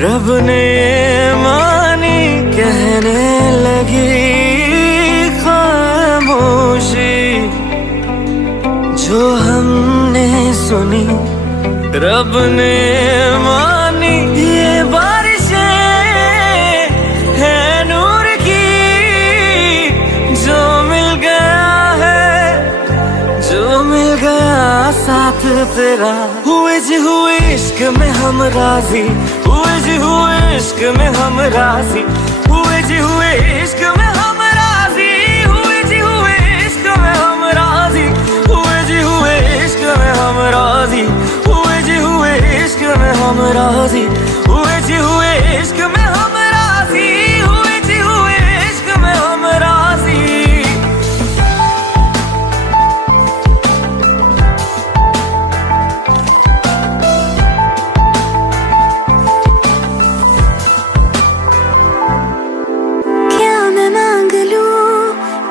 रब ने मानी कहने लगी खामोशी, जो हमने सुनी रब ने मानी। ये बारिशें है नूर की, जो मिल गया है, जो मिल गया साथ तेरा। हुए जी हुए इश्क में हम राजी, हुए जी हुए इश्क में हम राजी, हुए जी हुए इश्क में हम राजी, हुए जी हुए इश्क में हम राजी, हुए जी हुए इश्क में हम राजी, हुए जी हुए इश्क में हम राजी, हुए जी हुए इश्क में हम राजी, हुए जी हुए इश्क में हम राजी।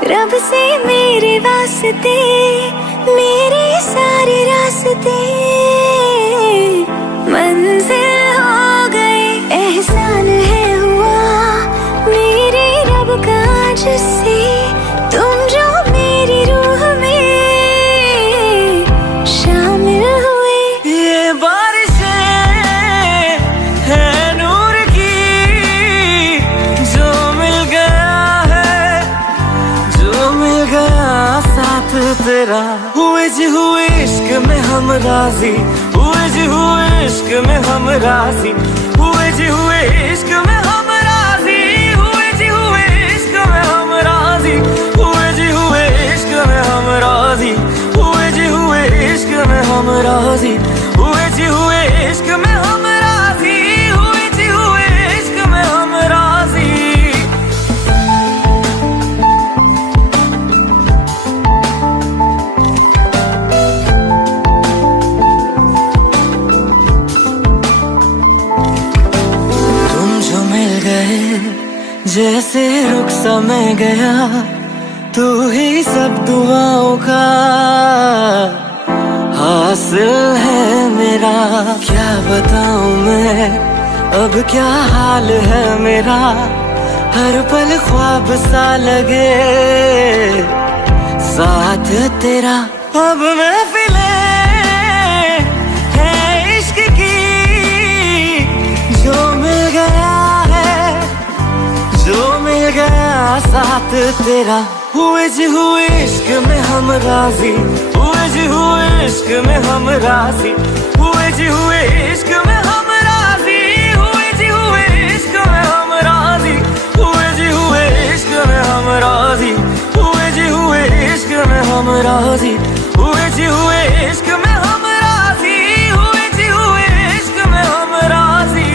रब से मेरे वास्ते, मेरे सारे रास्ते मंजिल हो गए। एहसान है हुआ मेरे रब का जिससे, तुम जो मेरी रूह में शामिल हुए। ये बारिशें है नूर की, जो मिल गया है, जो मिल गया साथ तेरा। हुए जी हुए इश्क में हम राजी, हुए जी हुए इश्क में हम राजी, हुए जी हुए इश्क में हम राजी, हुए जी हुए इश्क में हम राजी, हुए जी हुए इश्क में हम राजी, हुए जी हुए इश्क में हम राजी, हुए जी हुए इश्क में हम राजी, हुए जी हुए इश्क में हम राजी। जैसे रुख समय गया, तू ही सब दुआओं का हासिल है मेरा। क्या बताऊं मैं अब क्या हाल है मेरा, हर पल ख्वाब सा लगे साथ तेरा। अब महफिलें है इश्क की, जो मिल गया है, जो मिल गया साथ तेरा। हुए जी हुए इश्क में हम राजी, हुए जी हुए इश्क में हम राजी, हुए जी हुए इश्क में हम राजी, हुए जी हुए इश्क में हम राजी, हुए जी हुए इश्क में हम राजी, हुए जी हुए इश्क में हम राजी, हुए जी हुए इश्क में हम राजी, हुए जी हुए इश्क में हम राजी।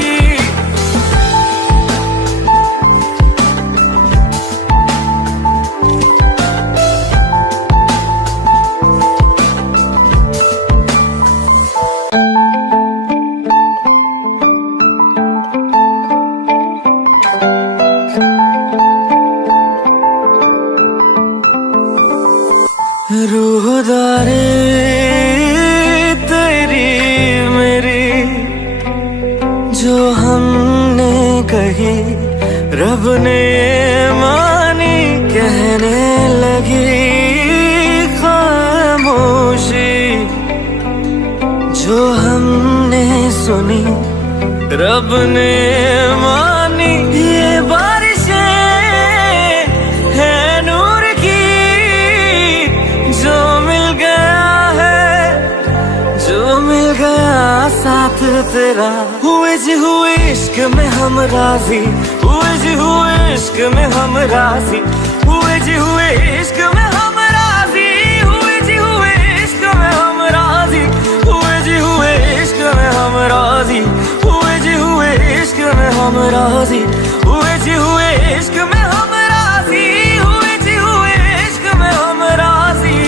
रूहदारी तेरी मेरी, जो हमने कही रब ने मानी कहने लगी खामोशी, जो हमने सुनी रब ने मानी। ये बारिशें है नूर की, जो मिल गया है, जो मिल गया साथ तेरा। हुए जी हुए इश्क में हम राजी, हुए जी हुए इश्क में हम राजी, हुए जी हुए इश्क में हम राजी, हुए जी हुए इश्क में हम राजी, हुए जी हुए इश्क में हम राजी, हुए जी हुए इश्क में हम राजी, हुए जी हुए इश्क में हम राजी, हुए जी हुए इश्क में हम राजी।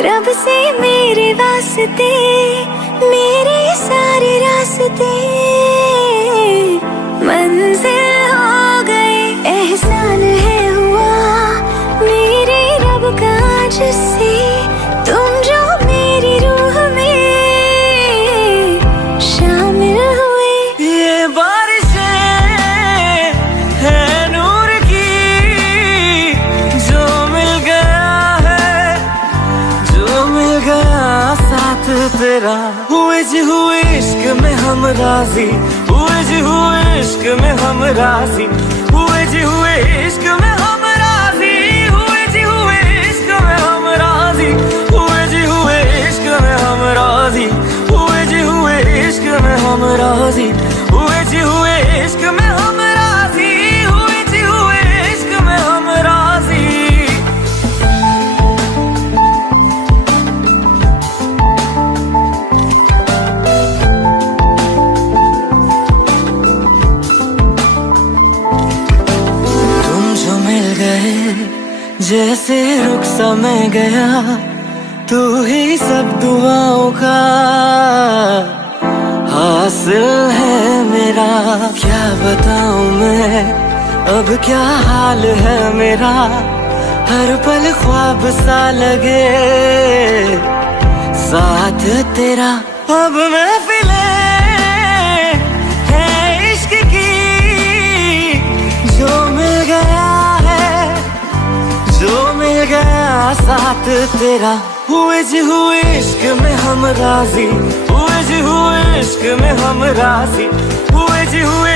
रब से मेरे वास्ते, मेरे सारे रास्ते तेरा। हुए जी हुए इश्क में हम राजी, हुए जी हुए इश्क में हम राजी, हुए जी हुए इश्क में हम राजी, हुए जी हुए इश्क में हम राजी, हुए जी हुए इश्क में हम राजी, हुए जी हुए इश्क में हम राजी, हुए जी हुए इश्क में हम राजी, हुए जी हुए इश्क में हम राजी। तुम जो मिल गए जैसे रुख समय गया, तू ही सब दुआओं का हासिल है मेरा। क्या बताऊं मैं अब क्या हाल है मेरा, हर पल ख्वाब सा लगे साथ तेरा। अब महफिले है इश्क की, जो मिल गया है, जो मिल गया साथ तेरा। हुए जी हुए इश्क में हम राजी, हुए जी हुए इश्क में हम राजी, हुए जी हुए